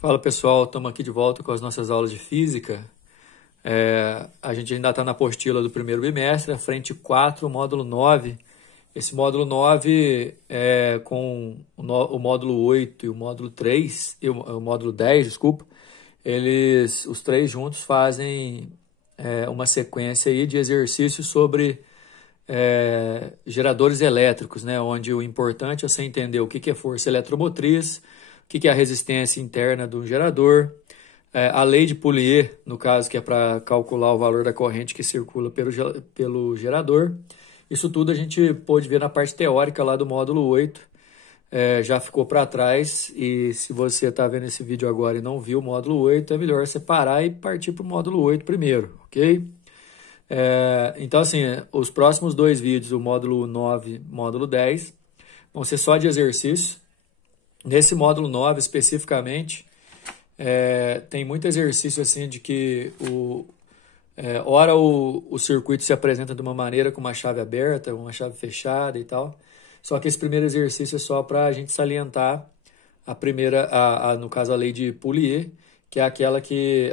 Fala pessoal, estamos aqui de volta com as nossas aulas de física. A gente ainda está na apostila do primeiro bimestre, a frente 4, módulo 9. Esse módulo 9 com o módulo 8 e o módulo 3, o módulo 10, desculpa, os três juntos fazem uma sequência aí de exercícios sobre geradores elétricos, né? Onde o importante é você entender o que é força eletromotriz, o que é a resistência interna do gerador, a lei de Pouliot, no caso, que é para calcular o valor da corrente que circula pelo gerador. Isso tudo a gente pôde ver na parte teórica lá do módulo 8, já ficou para trás, e se você está vendo esse vídeo agora e não viu o módulo 8, é melhor você parar e partir para o módulo 8 primeiro, ok? Então, assim, os próximos dois vídeos, o módulo 9 e módulo 10, vão ser só de exercício. Nesse módulo 9, especificamente, tem muito exercício assim de que ora o circuito se apresenta de uma maneira com uma chave aberta, uma chave fechada e tal. Só que esse primeiro exercício é só para a gente salientar a primeira, no caso, a lei de Pouliot, que é aquela que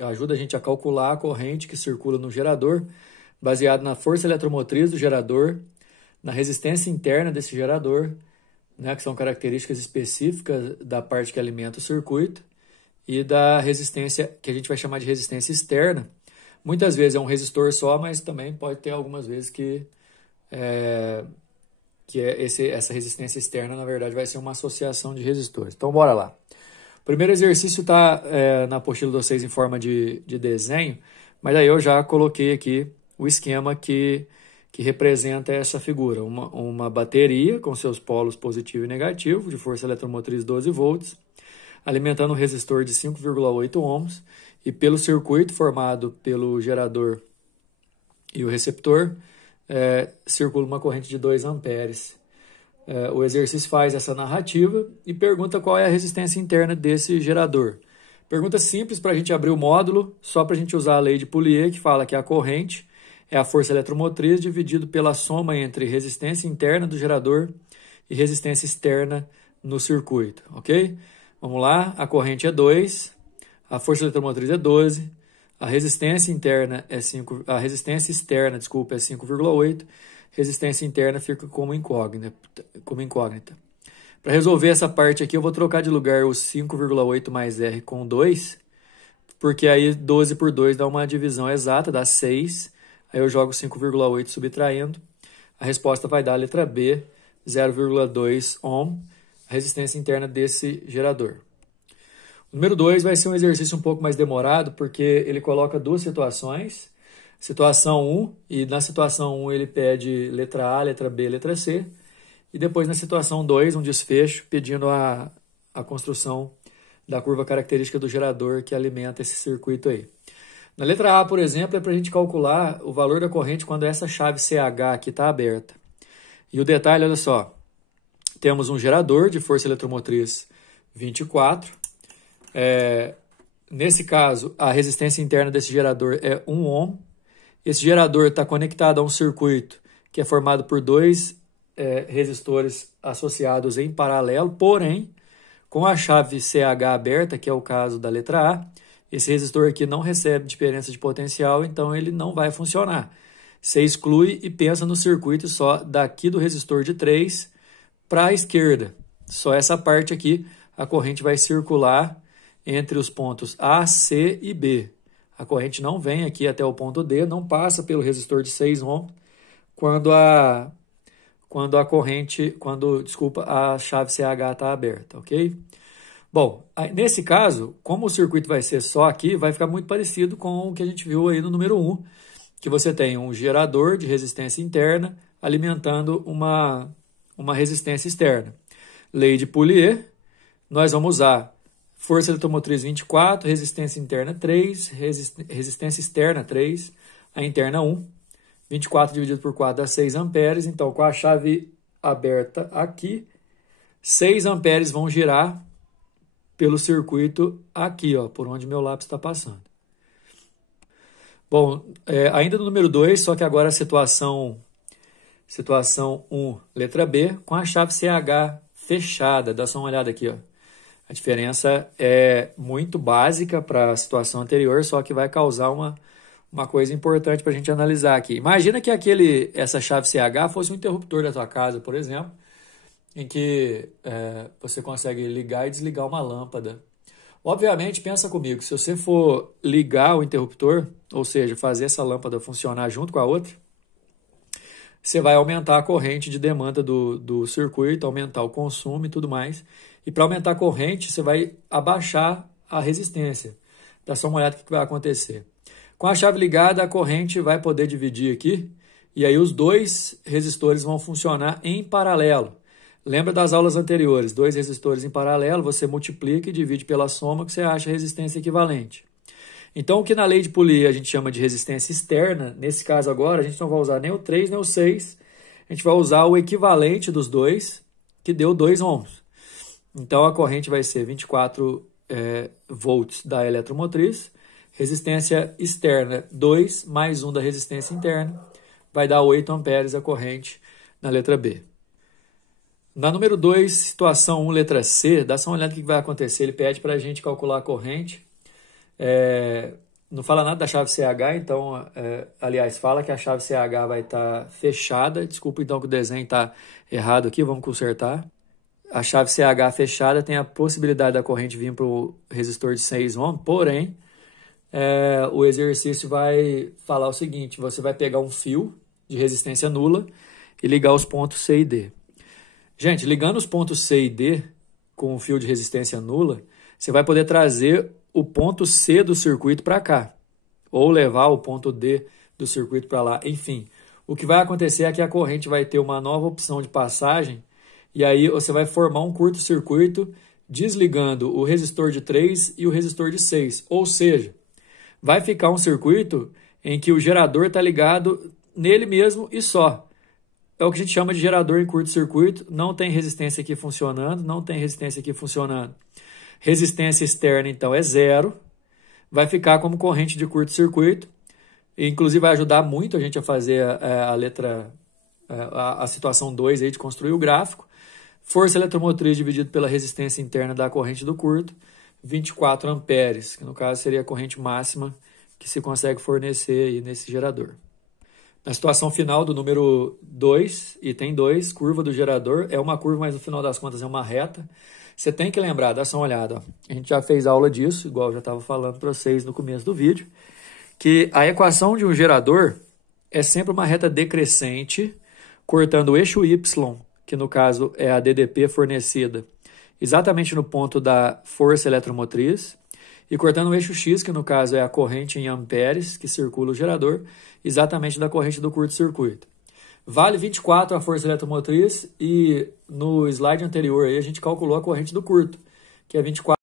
ajuda a gente a calcular a corrente que circula no gerador, baseado na força eletromotriz do gerador, na resistência interna desse gerador, né, que são características específicas da parte que alimenta o circuito, e da resistência, que a gente vai chamar de resistência externa. Muitas vezes é um resistor só, mas também pode ter algumas vezes que essa resistência externa, na verdade, vai ser uma associação de resistores. Então, bora lá. O primeiro exercício está na apostila de vocês em forma de desenho, mas aí eu já coloquei aqui o esquema que representa essa figura. Uma bateria com seus polos positivo e negativo, de força eletromotriz 12 volts, alimentando um resistor de 5,8 ohms, e pelo circuito formado pelo gerador e o receptor, circula uma corrente de 2 amperes. O exercício faz essa narrativa e pergunta qual é a resistência interna desse gerador. Pergunta simples para a gente abrir o módulo, só para a gente usar a lei de Pouliot, que fala que a corrente é a força eletromotriz dividido pela soma entre resistência interna do gerador e resistência externa no circuito, ok? Vamos lá, a corrente é 2, a força eletromotriz é 12, a resistência externa é 5,8, resistência interna fica como incógnita. Para resolver essa parte aqui, eu vou trocar de lugar o 5,8 mais R com 2, porque aí 12 por 2 dá uma divisão exata, dá 6. Aí eu jogo 5,8 subtraindo. A resposta vai dar a letra B, 0,2 ohm, a resistência interna desse gerador. O número 2 vai ser um exercício um pouco mais demorado, porque ele coloca duas situações. Situação 1, e na situação 1 ele pede letra A, letra B, letra C. E depois na situação 2, um desfecho, pedindo a construção da curva característica do gerador que alimenta esse circuito aí. Na letra A, por exemplo, é para a gente calcular o valor da corrente quando essa chave CH aqui está aberta. E o detalhe, olha só, temos um gerador de força eletromotriz 24. Nesse caso, a resistência interna desse gerador é 1 ohm. Esse gerador está conectado a um circuito que é formado por dois resistores associados em paralelo, porém, com a chave CH aberta, que é o caso da letra A, esse resistor aqui não recebe diferença de potencial, então ele não vai funcionar. Você exclui e pensa no circuito só daqui do resistor de 3 para a esquerda. Só essa parte aqui, a corrente vai circular entre os pontos A, C e B. A corrente não vem aqui até o ponto D, não passa pelo resistor de 6 ohm quando a chave CH está aberta, ok? Bom, nesse caso, como o circuito vai ser só aqui, vai ficar muito parecido com o que a gente viu aí no número 1, que você tem um gerador de resistência interna alimentando uma resistência externa. Lei de Pouliot, nós vamos usar força eletromotriz 24, resistência interna 3, resistência externa 3, a interna 1. 24 dividido por 4 dá 6 amperes, então com a chave aberta aqui, 6 amperes vão girar pelo circuito aqui, ó, por onde meu lápis está passando. Bom, ainda no número 2, só que agora a situação 1, letra B, com a chave CH fechada. Dá só uma olhada aqui, ó. A diferença é muito básica para a situação anterior, só que vai causar uma coisa importante para a gente analisar aqui. Imagina que essa chave CH fosse um interruptor da tua casa, por exemplo, em que você consegue ligar e desligar uma lâmpada. Obviamente, pensa comigo, se você for ligar o interruptor, ou seja, fazer essa lâmpada funcionar junto com a outra, você vai aumentar a corrente de demanda do circuito, aumentar o consumo e tudo mais. E para aumentar a corrente, você vai abaixar a resistência. Dá só uma olhada no que vai acontecer. Com a chave ligada, a corrente vai poder dividir aqui, e aí os dois resistores vão funcionar em paralelo. Lembra das aulas anteriores, 2 resistores em paralelo, você multiplica e divide pela soma que você acha a resistência equivalente. Então, o que na lei de Pouliot a gente chama de resistência externa, nesse caso agora, a gente não vai usar nem o 3 nem o 6, a gente vai usar o equivalente dos dois, que deu 2 ohms. Então, a corrente vai ser 24 volts da eletromotriz, resistência externa 2 mais 1 da resistência interna, vai dar 8 amperes a corrente na letra B. Na número 2, situação 1, letra C, dá só uma olhada no que vai acontecer. Ele pede para a gente calcular a corrente. Não fala nada da chave CH, então, aliás, fala que a chave CH vai estar fechada. Desculpa então que o desenho está errado aqui, vamos consertar. A chave CH fechada tem a possibilidade da corrente vir para o resistor de 6 ohms, porém, o exercício vai falar o seguinte, você vai pegar um fio de resistência nula e ligar os pontos C e D. Gente, ligando os pontos C e D com um fio de resistência nula, você vai poder trazer o ponto C do circuito para cá, ou levar o ponto D do circuito para lá. Enfim, o que vai acontecer é que a corrente vai ter uma nova opção de passagem, e aí você vai formar um curto-circuito desligando o resistor de 3 e o resistor de 6. Ou seja, vai ficar um circuito em que o gerador está ligado nele mesmo e só. É o que a gente chama de gerador em curto-circuito, não tem resistência aqui funcionando, não tem resistência aqui funcionando. Resistência externa, então, é 0, vai ficar como corrente de curto-circuito, inclusive vai ajudar muito a gente a fazer a situação 2 aí de construir o gráfico. Força eletromotriz dividido pela resistência interna da corrente do curto, 24 amperes, que no caso seria a corrente máxima que se consegue fornecer aí nesse gerador. Na situação final do número 2, item 2, curva do gerador, é uma curva, mas no final das contas é uma reta. Você tem que lembrar, dá só uma olhada, ó. A gente já fez aula disso, igual eu já estava falando para vocês no começo do vídeo, que a equação de um gerador é sempre uma reta decrescente, cortando o eixo Y, que no caso é a DDP fornecida, exatamente no ponto da força eletromotriz, e cortando o eixo X, que no caso é a corrente em amperes que circula o gerador, exatamente da corrente do curto-circuito. Vale 24 a força eletromotriz e no slide anterior aí a gente calculou a corrente do curto, que é 24